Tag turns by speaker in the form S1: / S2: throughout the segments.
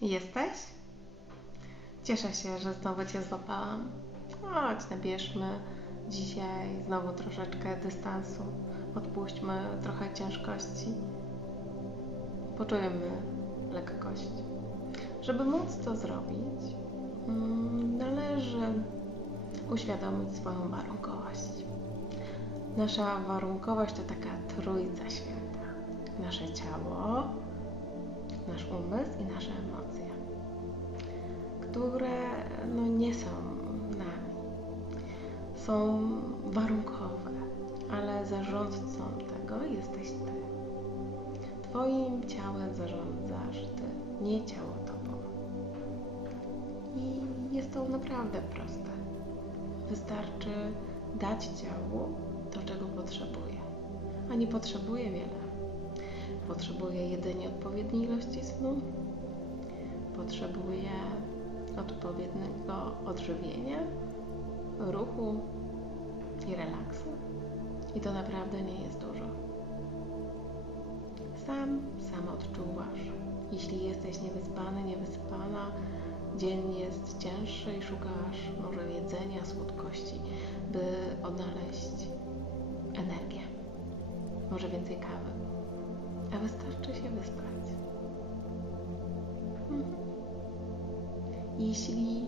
S1: Jesteś? Cieszę się, że znowu Cię złapałam. Chodź, nabierzmy dzisiaj znowu troszeczkę dystansu. Odpuśćmy trochę ciężkości. Poczujemy lekkość. Żeby móc to zrobić, mm, należy uświadomić swoją warunkowość. Nasza warunkowość to taka trójca święta. Nasze ciało, nasz umysł i nasze emocje, które no, nie są nami. Są warunkowe, ale zarządcą tego jesteś Ty. Twoim ciałem zarządzasz Ty, nie ciało Tobą. I jest to naprawdę proste. Wystarczy dać ciału to, czego potrzebuje, a nie potrzebuje wiele. Potrzebuje jedynie odpowiedniej ilości snu, potrzebuje odpowiedniego odżywienia, ruchu i relaksu. I to naprawdę nie jest dużo. Sam, sam odczuwasz. Jeśli jesteś niewyspany, niewyspana, dzień jest cięższy i szukasz może jedzenia, słodkości, by odnaleźć energię. Może więcej kawy. A wystarczy się wyspać. Mhm. Jeśli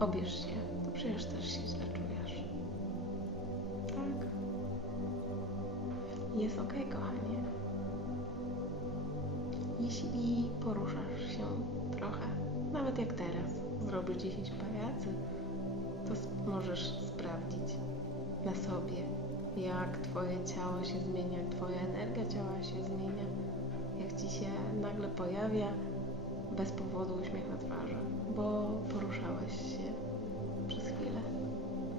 S1: obierz się, to przecież też się źle czujesz. Tak. Jest ok, kochanie. Jeśli poruszasz się trochę, nawet jak teraz, zrobisz 10 pajacy, to możesz sprawdzić na sobie, jak Twoje ciało się zmienia, Twoja energia nagle pojawia bez powodu uśmiech na twarzy, bo poruszałeś się przez chwilę.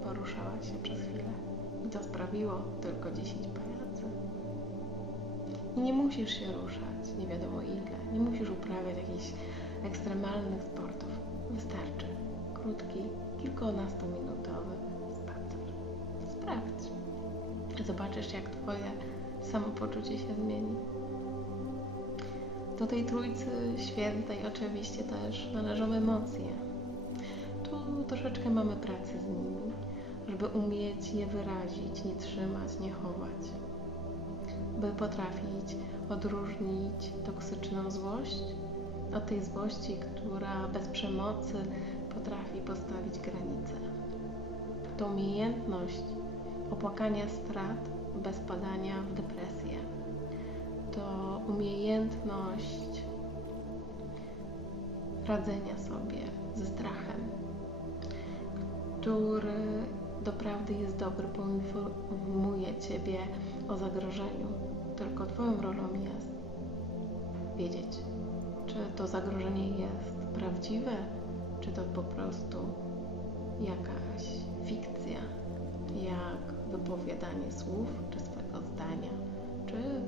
S1: Poruszałaś się przez chwilę. I to sprawiło tylko 10 pajacy. I nie musisz się ruszać, nie wiadomo ile. Nie musisz uprawiać jakichś ekstremalnych sportów. Wystarczy krótki, kilkunastominutowy spacer. Sprawdź. Zobaczysz, jak Twoje samopoczucie się zmieni. Do tej Trójcy Świętej oczywiście też należą emocje. Tu troszeczkę mamy pracy z nimi, żeby umieć je wyrazić, nie trzymać, nie chować. By potrafić odróżnić toksyczną złość od tej złości, która bez przemocy potrafi postawić granice. To umiejętność opłakania strat bez padania w depresję. To umiejętność radzenia sobie ze strachem, który doprawdy jest dobry, poinformuje Ciebie o zagrożeniu. Tylko Twoją rolą jest wiedzieć, czy to zagrożenie jest prawdziwe, czy to po prostu jakaś fikcja, jak wypowiadanie słów, czy swego zdania, czy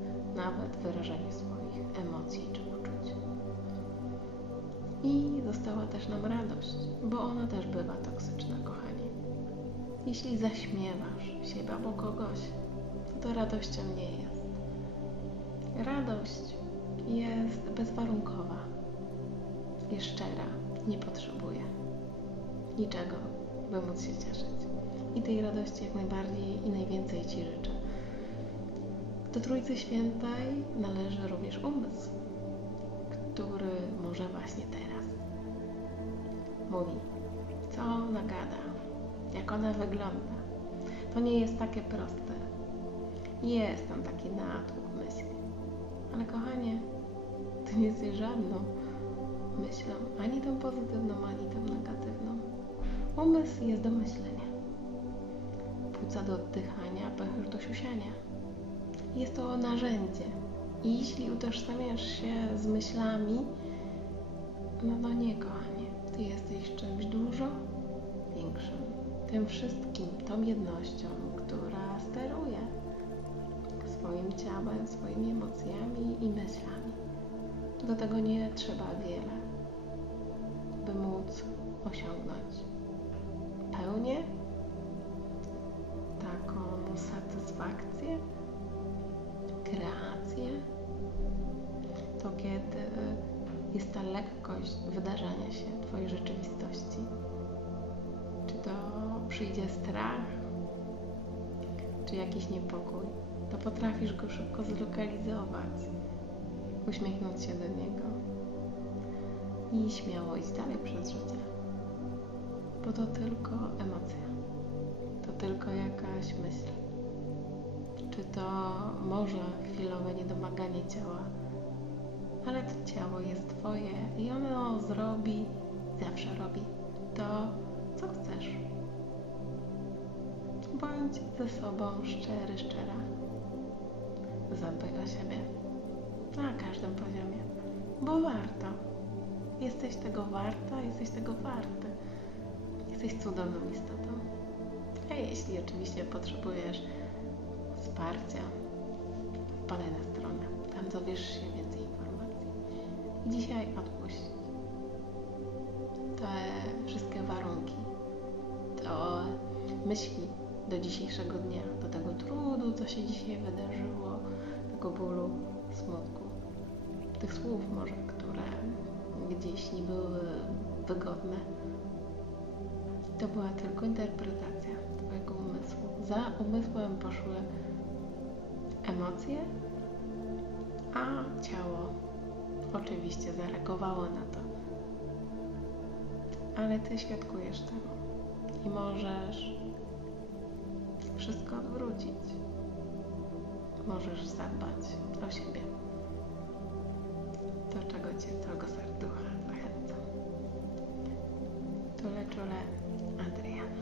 S1: nawet wyrażanie swoich emocji czy uczuć. I została też nam radość, bo ona też bywa toksyczna, kochani. Jeśli zaśmiewasz siebie albo kogoś, to radością nie jest. Radość jest bezwarunkowa, jest szczera, nie potrzebuje niczego, by móc się cieszyć. I tej radości jak najbardziej i najwięcej Ci życzę. Do Trójcy Świętej należy również umysł, który może właśnie teraz mówi, co ona gada, jak ona wygląda. To nie jest takie proste. Jest tam taki natłok myśli. Ale kochanie, ty nie jesteś żadną myślą, ani tą pozytywną, ani tą negatywną. Umysł jest do myślenia. Płuca do oddychania, pęcherz do siusiania. Jest to narzędzie. I jeśli utożsamiasz się z myślami, no to nie, kochanie. Ty jesteś czymś dużo większym. Tym wszystkim, tą jednością, która steruje swoim ciałem, swoimi emocjami i myślami. Do tego nie trzeba wiele, by móc osiągnąć pełnię, taką satysfakcję, kreację. To kiedy jest ta lekkość wydarzania się Twojej rzeczywistości? Czy to przyjdzie strach, czy jakiś niepokój? To potrafisz go szybko zlokalizować, uśmiechnąć się do niego i śmiało iść dalej przez życie. Bo to tylko emocja, to tylko jakaś myśl. Czy to może chwilowe niedomaganie ciała, ale to ciało jest Twoje i ono zrobi, zawsze robi to, co chcesz. Bądź ze sobą szczery, szczera. Zadbaj o siebie na każdym poziomie, bo warto. Jesteś tego warta, jesteś tego warty. Jesteś cudowną istotą. A jeśli oczywiście potrzebujesz wsparcia, wpadaj na stronę. Tam dowiesz się więcej informacji. I dzisiaj odpuść te wszystkie warunki, to myśli do dzisiejszego dnia, do tego trudu, co się dzisiaj wydarzyło, tego bólu, smutku, tych słów może, które gdzieś nie były wygodne. To była tylko interpretacja Twojego umysłu. Za umysłem poszły emocje, a ciało oczywiście zareagowało na to. Ale Ty świadkujesz temu i możesz wszystko odwrócić. Możesz zadbać o siebie. Do czego Cię z całego serducha zachęcam. To leczole Andrea.